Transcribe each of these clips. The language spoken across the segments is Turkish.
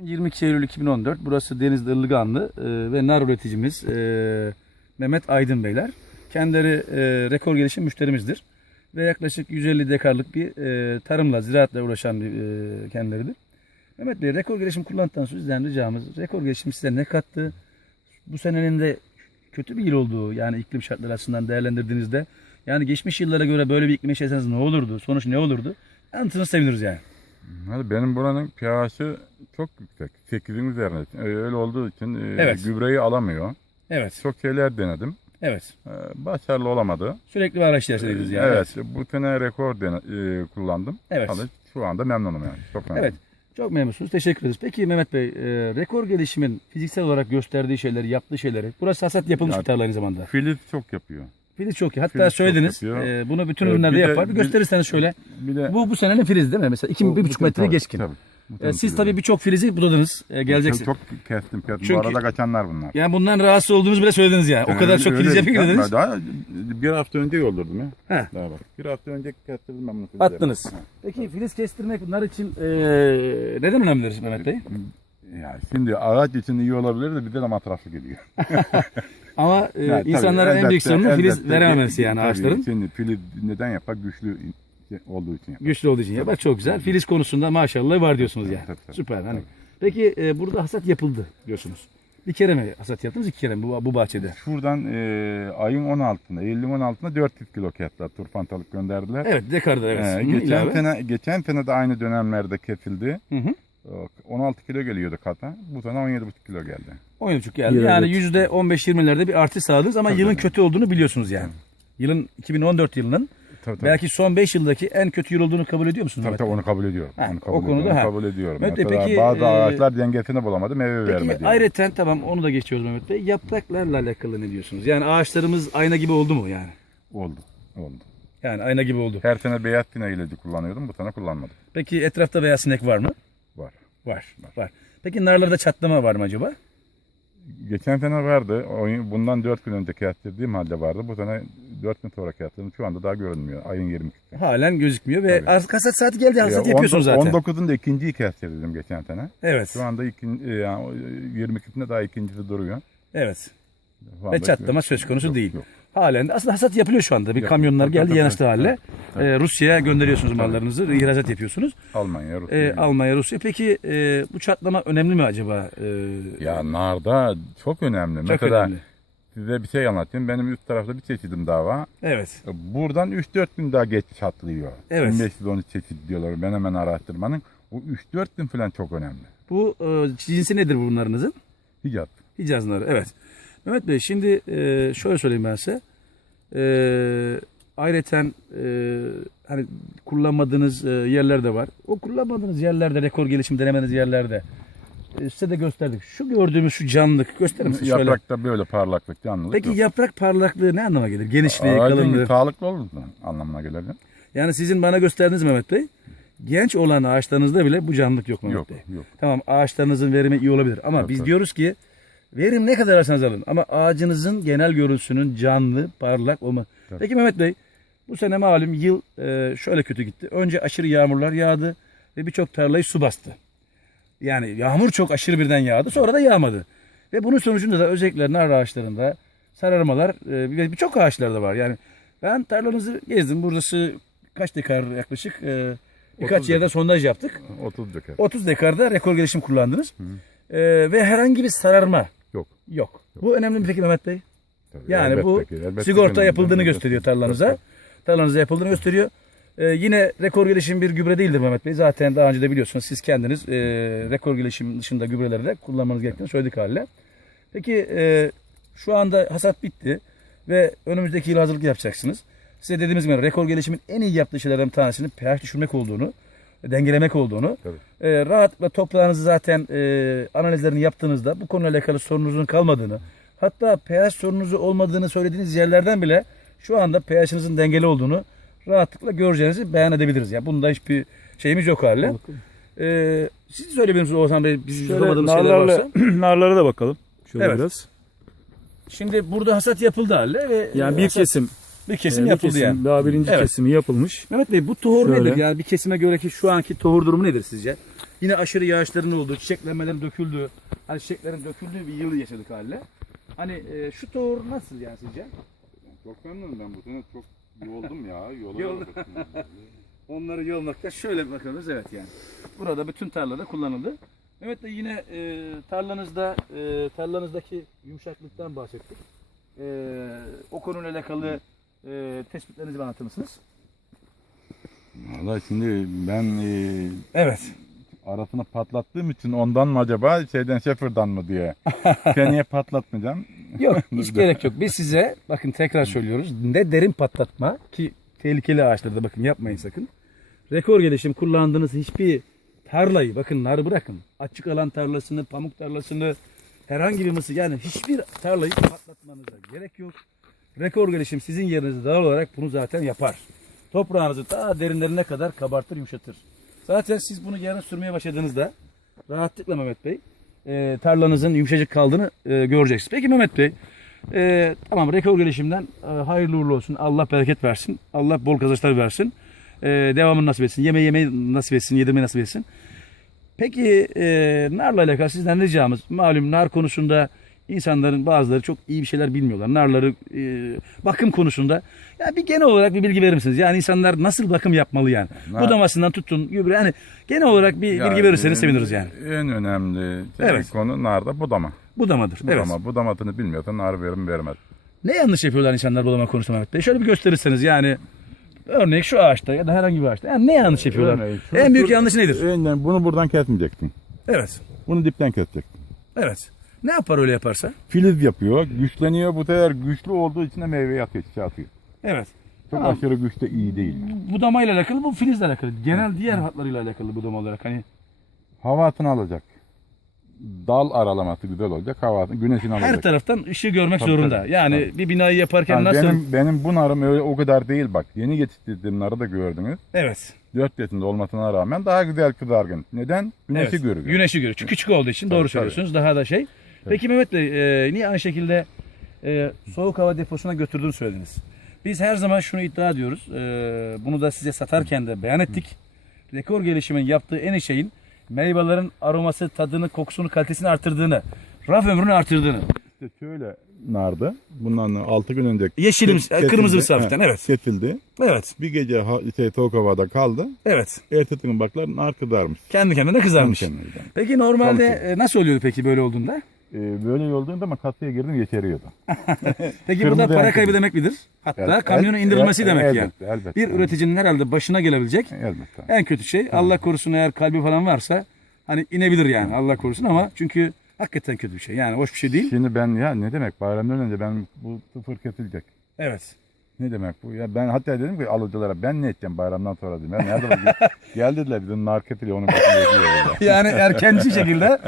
22 Eylül 2014 burası Denizli Illıganlı e, ve nar üreticimiz e, Mehmet Aydın Beyler. Kendileri e, rekor gelişim müşterimizdir. Ve yaklaşık 150 dekarlık bir e, tarımla, ziraatla uğraşan kendileridir. Mehmet Bey rekor gelişim kullandıktan sonra sizden ricamız rekor gelişim size ne kattı? Bu senenin de kötü bir yıl olduğu yani iklim şartları açısından değerlendirdiğinizde yani geçmiş yıllara göre böyle bir iklim yaşasanız ne olurdu? Sonuç ne olurdu? Anlatınız seviniriz yani. Benim buranın pH'i çok yüksek. 8'in üzerinde. Ee, Öyle olduğu için e, Evet. gübreyi alamıyor. Evet, Çok şeyler denedim. evet. Ee, Başarılı olamadı. Sürekli bir araç içerisindeydiniz yani. evet. Bu sene rekor dene- e, kullandım. Evet. Ama şu anda memnunum yani. Çok memnunum. Evet. Çok memnunsunuz. Teşekkür ederiz. Peki Mehmet Bey, e, rekor gelişimin fiziksel olarak gösterdiği şeyleri, yaptığı şeyleri. Burası hasat yapılmış Ya- bir tarla aynı zamanda. Filiz çok yapıyor. Filiz çok iyi. Hatta Filiz söylediniz. e, bunu bütün ürünlerde bir de- yapar. Bir bir- gösterirseniz şöyle. Bir de Bu bu senenin filizi değil mi? Mesela 2 Bu- bir bu- buçuk metre tabii, geçkin. tabii. Bu E, siz tabii birçok filizi budadınız. E, geleceksiniz. Çok, kestim kestim. Çünkü- Bu arada kaçanlar bunlar. Yani bundan rahatsız olduğunuzu bile söylediniz yani. O kadar çok filiz yapma. dediniz. Daha bir hafta önce yoldurdum ya. He. Daha bak. Bir hafta önce kestirdim ben bunu. filizleri. Attınız. Peki filiz kestirmek bunlar için e, neden önemlidir Mehmet Bey? Ya şimdi ağaç için iyi olabilir de bize de masraflı geliyor. Ama e, Ya tabii, insanların en büyük elbette- sorunu filiz elbette verememesi yani tabii, ağaçların. Şimdi filiz neden yapar? Güçlü olduğu için yapar. Güçlü olduğu için yapar. Çok güzel. Filiz konusunda maşallah var diyorsunuz yani. Tabii, tabii. Süper. Hani. Peki e, burada hasat yapıldı diyorsunuz. Bir kere mi hasat yaptınız? iki kere mi bu, bu bahçede? Şuradan e, ayın 16'ında, Eylül'ün 16'ında 400 kilo ketler turfantalık gönderdiler. Evet dekarda evet. Hı, geçen ilave. sene geçen sene de aynı dönemlerde kesildi. Hı hı. Ee, 16 kilo geliyordu kata. Bu sene 17,5 kilo geldi. 17,5 geldi. Yani yüzde 15-20'lerde bir artış sağladınız ama Tabii. yılın kötü olduğunu biliyorsunuz yani. Yılın 2014 yılının Tabii tabii. belki son 5 yıldaki en kötü yıl olduğunu kabul ediyor musunuz? Tabii Mehmet tabii onu kabul ediyorum. Ha, onu o kabul konuda ediyorum. kabul ediyorum. Mehmet Bey, peki, bazı e, ağaçlar dengesini bulamadı, meyve Peki vermedi. ayrıca tamam onu da geçiyoruz Mehmet Bey. Yapraklarla alakalı ne diyorsunuz? Yani ağaçlarımız ayna gibi oldu mu yani? Oldu. Oldu. Yani ayna gibi oldu. Her sene beyaz tine ilacı kullanıyordum. Bu sene kullanmadım. Peki etrafta beyaz sinek var mı? Var. Var. Var. Peki narlarda çatlama var mı acaba? Geçen sene vardı. Bundan 4 gün önce kestirdiğim halde vardı. Bu sene 4 gün sonra kestirdim. Şu anda daha görünmüyor. Ayın 22'si. Halen gözükmüyor ve Tabii. artık hasat saati geldi. Hasat Ya, yapıyorsunuz on- zaten. 19'unda ikinciyi kestirdim geçen sene. Evet. Şu anda ikin, e, yani 22'sinde daha ikincisi duruyor. Evet. Şu anda- Ve çatlama söz konusu Yok, değil. yok. Halen de aslında hasat yapılıyor şu anda. Bir Yapılıyor. kamyonlar Tabii, geldi tabii, yanaştı tabii. haline. Tabii. Ee, Rusya'ya gönderiyorsunuz mallarınızı. ihracat yapıyorsunuz. Almanya, Rusya. Ee, Almanya, Rusya. Peki e, bu çatlama önemli mi acaba? Ee, ya narda çok önemli. çok Mesela önemli. size bir şey anlatayım. Benim üst tarafta bir çeşidim daha var. Evet. Buradan 3-4 gün daha geç çatlıyor. Evet. 1513 çeşit diyorlar ben hemen araştırmanın. O 3-4 gün falan çok önemli. Bu e, cinsi nedir bunlarınızın? Hicaz. Hicaz narı. Evet. Mehmet Bey şimdi e, şöyle söyleyeyim ben size. E, ayrıca e, hani kullanmadığınız e, yerler de var. O kullanmadığınız yerlerde rekor gelişim denemediğiniz yerlerde e, size de gösterdik. Şu gördüğümüz şu canlılık gösterir misiniz şöyle? Yaprakta böyle parlaklık, canlılık Peki yok. yaprak parlaklığı ne anlama gelir? Genişliği, Ağacın kalınlığı. sağlıklı olur anlamına gelir. Yani sizin bana gösterdiğiniz Mehmet Bey, genç olan ağaçlarınızda bile bu canlılık yok Mehmet Yok, Bey. yok. Tamam ağaçlarınızın verimi iyi olabilir ama Tabii, biz tabii. diyoruz ki verim ne kadar alırsanız alın ama ağacınızın genel görüntüsünün canlı, parlak olma. Tabii. Peki Mehmet Bey, bu sene malum yıl e, şöyle kötü gitti. Önce aşırı yağmurlar yağdı ve birçok tarlayı su bastı. Yani yağmur çok aşırı birden yağdı sonra da yağmadı. Ve bunun sonucunda da özellikle nar ağaçlarında sararmalar e, ve birçok ağaçlarda var. Yani ben tarlanızı gezdim. Burası kaç dekar yaklaşık? E, birkaç 30 yerde sondaj yaptık. 30 döker. 30 dekarda rekor gelişim kullandınız. Ee, ve herhangi bir sararma Yok. yok. Bu önemli mi peki Mehmet Bey? Tabii, Yani elbette bu ki, elbette sigorta ki. yapıldığını Elbette. gösteriyor tarlanıza. Tarlanıza yapıldığını gösteriyor. Ee, yine rekor gelişim bir gübre değildir Mehmet Bey. Zaten daha önce de biliyorsunuz siz kendiniz e, rekor gelişim dışında gübreleri de kullanmanız gerektiğini söyledik haliyle. Peki e, şu anda hasat bitti ve önümüzdeki yıl hazırlık yapacaksınız. Size dediğimiz gibi rekor gelişimin en iyi yaptığı şeylerden bir tanesinin pH düşürmek olduğunu, dengelemek olduğunu. Tabii. E, rahatlıkla toprağınızı zaten e, analizlerini yaptığınızda bu konuyla alakalı sorununuzun kalmadığını, hatta pH sorunuzu olmadığını söylediğiniz yerlerden bile şu anda pH'ınızın dengeli olduğunu rahatlıkla göreceğinizi beyan edebiliriz. Yani bunda hiçbir şeyimiz yok haliyle. E, siz söyleyebilir misiniz Oğuzhan Bey? Biz Şöyle narlarla, varsa. narlara da bakalım. Şöyle Evet. biraz. Şimdi burada hasat yapıldı haliyle ve Yani bir hasat- kesim, bir kesim e, bir yapıldı kesim, yani. Daha birinci Evet. kesimi yapılmış. Mehmet Bey bu tohur Şöyle. nedir? Yani bir kesime göre ki şu anki tohur durumu nedir sizce? Yine aşırı yağışların olduğu, çiçeklenmelerin döküldüğü, hani çiçeklerin döküldüğü bir yıl yaşadık haliyle. Hani e, şu tohum nasıl yani sizce? Çok memnunum ben bu sene çok yoldum ya. Yola. Onları yolmakta şöyle bakıyoruz evet yani. Burada bütün tarlada kullanıldı. Evet de yine e, tarlanızda e, tarlanızdaki yumuşaklıktan bahsettik. E, o konuyla alakalı e, tespitlerinizi bana anlatır mısınız? Valla şimdi ben e, Evet. arasını patlattığım için ondan mı acaba şeyden Şefir'dan mı diye. Seneye patlatmayacağım. Yok hiç gerek yok. Biz size bakın tekrar söylüyoruz. Ne derin patlatma ki tehlikeli ağaçlarda bakın yapmayın sakın. Rekor gelişim kullandığınız hiçbir tarlayı bakın nar bırakın. Açık alan tarlasını, pamuk tarlasını herhangi bir mısır yani hiçbir tarlayı patlatmanıza gerek yok. Rekor gelişim sizin yerinizde doğal olarak bunu zaten yapar. Toprağınızı daha derinlerine kadar kabartır, yumuşatır. Zaten siz bunu yarın sürmeye başladığınızda rahatlıkla Mehmet Bey e, tarlanızın yumuşacık kaldığını e, göreceksiniz. Peki Mehmet Bey e, tamam rekor gelişimden e, hayırlı uğurlu olsun. Allah bereket versin. Allah bol kazançlar versin. E, devamını nasip etsin. Yemeği yemeyi nasip etsin. Yedirmeyi nasip etsin. Peki e, narla alakalı sizden ricamız malum nar konusunda insanların bazıları çok iyi bir şeyler bilmiyorlar. Narları e, bakım konusunda ya bir genel olarak bir bilgi verir misiniz? Yani insanlar nasıl bakım yapmalı yani? Nar- Budamasından tutun gübre yani genel olarak bir Ya, bilgi verirseniz seviniriz yani. En önemli Evet. konu narda budama. Budamadır. Evet. Budama. Budamasını bilmiyorsan nar verim vermez. Ne yanlış yapıyorlar insanlar budama konusunda Mehmet Bey? Şöyle bir gösterirseniz yani örnek şu ağaçta ya da herhangi bir ağaçta. Yani ne yanlış yapıyorlar? Örneğin en büyük yanlış nedir? Önden bunu buradan kesmeyeceksin. Evet. Bunu dipten keseceksin. Evet. Ne yapar öyle yaparsa? Filiz yapıyor, güçleniyor. Bu sefer güçlü olduğu için de meyveyi atıyor, atıyor. Evet. Çok Tamam. aşırı güç de iyi değil. Budamayla alakalı bu filizle alakalı. Genel diğer hatlarıyla alakalı budama olarak hani Havasını alacak. Dal aralaması güzel olacak. Havasını, güneşini alacak. her taraftan ışığı görmek Tabii, zorunda. tabii. Yani bir binayı yaparken Yani nasıl? benim, benim bu narım öyle o kadar değil bak. Yeni yetiştirdiğim narı da gördünüz. Evet. 4 yaşında olmasına rağmen daha güzel kızargın. Neden? Güneşi evet. görüyor. Güneşi görüyor. Çünkü küçük olduğu için doğru tabii. söylüyorsunuz. Daha da şey. Peki Mehmet Bey e, niye aynı şekilde e, soğuk hava deposuna götürdüğünü söylediniz. Biz her zaman şunu iddia ediyoruz. E, bunu da size satarken de beyan ettik. Rekor gelişimin yaptığı en iyi şeyin meyvelerin aroması, tadını, kokusunu, kalitesini artırdığını, raf ömrünü artırdığını. İşte şöyle nardı. Bundan 6 gün önce Yeşilim, kesildi. kırmızı He, hafiften evet. Kesildi. Evet, Bir gece ha, şey, soğuk havada kaldı. evet. Ertesi gün baklar nar kızarmış. Kendi kendine kızarmış. Kendi kendine. Peki normalde Çalışıyor. e, nasıl oluyordu peki böyle olduğunda? Ee, böyle yolduğunda ama kasaya girdim yeşeriyordu. Peki bu da para yankı. kaybı demek midir? Hatta Evet, kamyonun el- indirilmesi el- demek yani. elbette, Elbette. Bir üreticinin herhalde başına gelebilecek Elbette. en kötü şey Allah korusun eğer kalbi falan varsa hani inebilir yani Allah korusun ama çünkü hakikaten kötü bir şey. Yani hoş bir şey değil. Şimdi ben ya ne demek bayramdan önce ben bu sıfır kesilecek. Evet. Ne demek bu? Ya ben hatta dedim ki alıcılara ben ne edeceğim bayramdan sonra dedim. Ben nerede bakayım? Gel dediler bizim nar ketili onun başında ediyor. Yani erkenci şekilde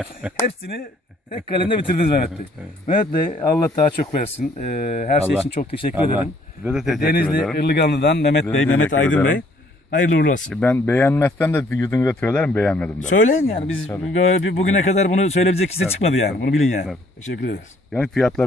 hepsini tek kalemde bitirdiniz Mehmet Bey. Mehmet Bey Allah daha çok versin. Ee, her şey Allah- için çok teşekkür Allah. ederim. Size de teşekkür Denizli ederim. Irlıganlı'dan Mehmet Bey, Mehmet Aydın Bey. ederim. Hayırlı uğurlu olsun. Ben beğenmezsem de yüzünüze söylerim beğenmedim de. Söyleyin yani biz böyle bir bugüne kadar bunu söyleyebilecek kimse çıkmadı yani. Bunu bilin yani. Teşekkür ederiz. Yani fiyatları